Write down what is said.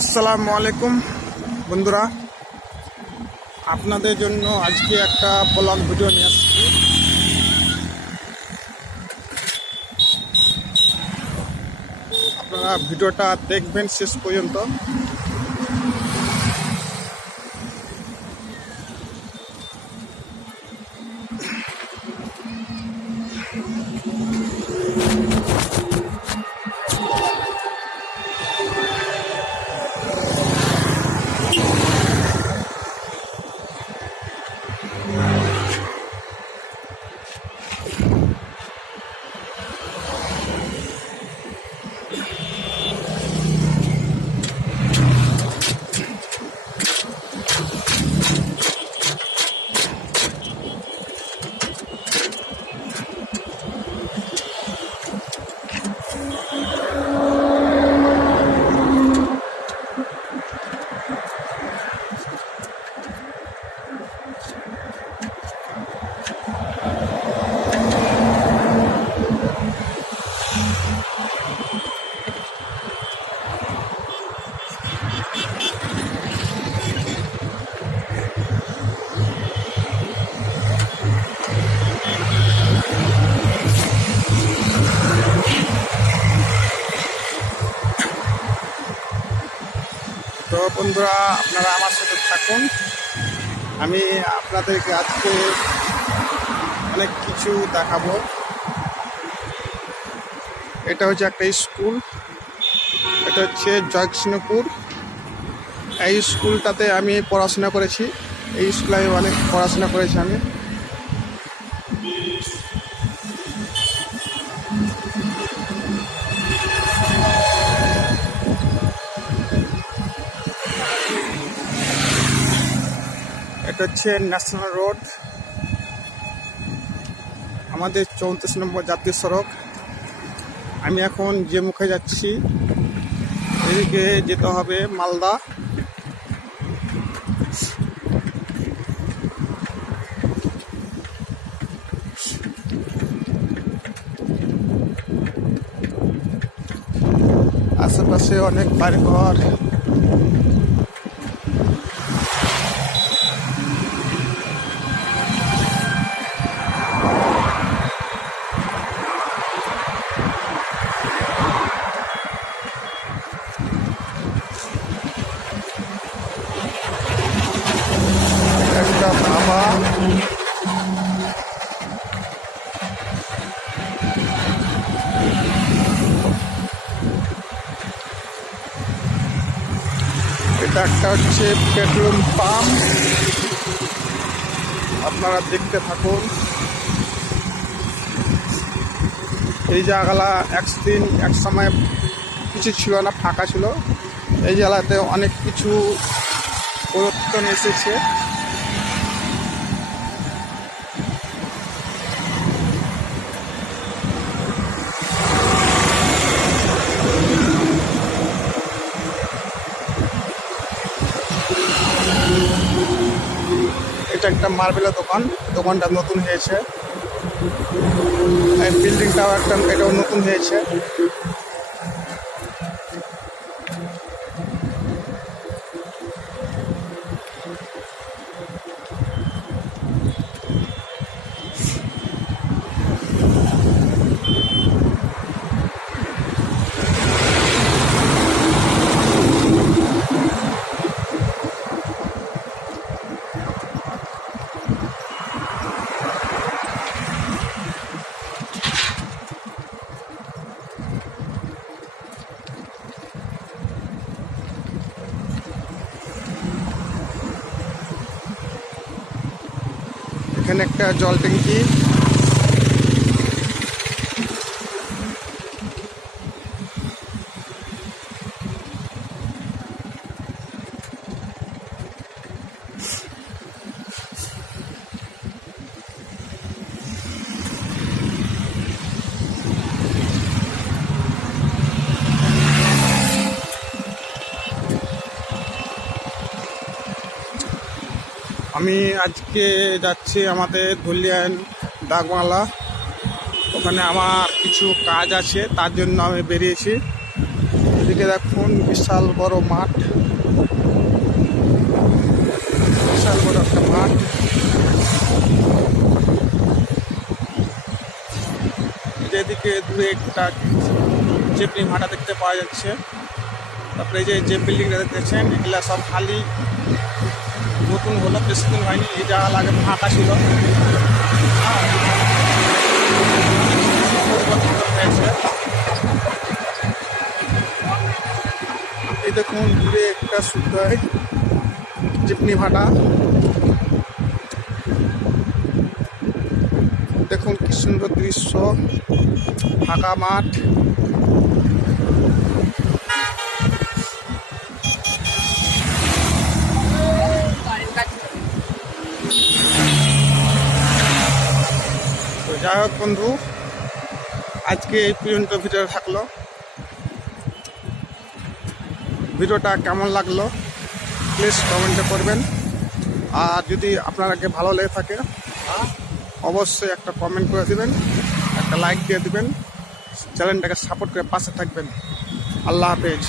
আসসালামু আলাইকুম বন্ধুরা, আপনাদের জন্য আজকে একটা ব্লগ ভিডিও নিয়ে আসছি। আপনারা ভিডিওটা দেখবেন শেষ পর্যন্ত। তো বন্ধুরা, আপনারা আমার সাথে থাকুন। আমি আপনাদেরকে আজকে অনেক কিছু দেখাবো। এটা হচ্ছে একটা স্কুল, এটা হচ্ছে জয়কৃষ্ণপুর। এই স্কুলটাতে আমি পড়াশোনা করেছি। এই স্কুলে আমি অনেক পড়াশোনা করেছি আমি। এটা হচ্ছে ন্যাশনাল রোড, আমাদের 34 নম্বর জাতীয় সড়ক। আমি এখন যে মুখে যাচ্ছি, এদিকে যেতে হবে মালদা। আশেপাশে অনেক বাড়িঘর। একটা বাবা এটা একটা হচ্ছে পেট্রোল পাম্প, আপনারা দেখতে থাকুন। এই জায়গাটা এক সময় কিছু ছিল না, ফাঁকা ছিল। এই জায়গাতে অনেক কিছু পরিবর্তন এসেছে। এটা একটা মার্বেলের দোকান, দোকানটা নতুন হয়েছে। এই বিল্ডিংটাও এটাও নতুন হয়েছে। এখানে একটা জল ট্যাঙ্কি। আমি আজকে যাচ্ছি আমাদের ধুলিয়ান ডাকবাংলা। ওখানে আমার কিছু কাজ আছে, তার জন্য আমি বেরিয়েছি। এদিকে দেখুন বিশাল বড় মাঠ, বিশাল বড় একটা মাঠ। যেদিকে দূরে একটা চেপনি ভাটা দেখতে পাওয়া যাচ্ছে। তারপরে এই যে বিল্ডিংটা দেখতেছেন এগুলা সব খালি নতুন হলো, বেশি দিন হয়নি। এই জায়গা আগে ফাঁকা ছিল, পরিবর্তন হয়েছে। এই দেখুন দূরে একটা শুদ্ধ চিপনি ভাটা, দেখুন কি সুন্দর দৃশ্য, ফাঁকা মাঠ। তো যাই হোক বন্ধু, আজকে এই পর্যন্ত ভিডিও থাকলো। ভিডিওটা কেমন লাগলো প্লিজ কমেন্টে করবেন। আর যদি আপনাকে ভালো লেগে থাকে অবশ্যই একটা কমেন্ট করে দিবেন, একটা লাইক দিয়ে দিবেন, চ্যানেলটাকে সাপোর্ট করে পাশে থাকবেন। আল্লাহ হাফেজ।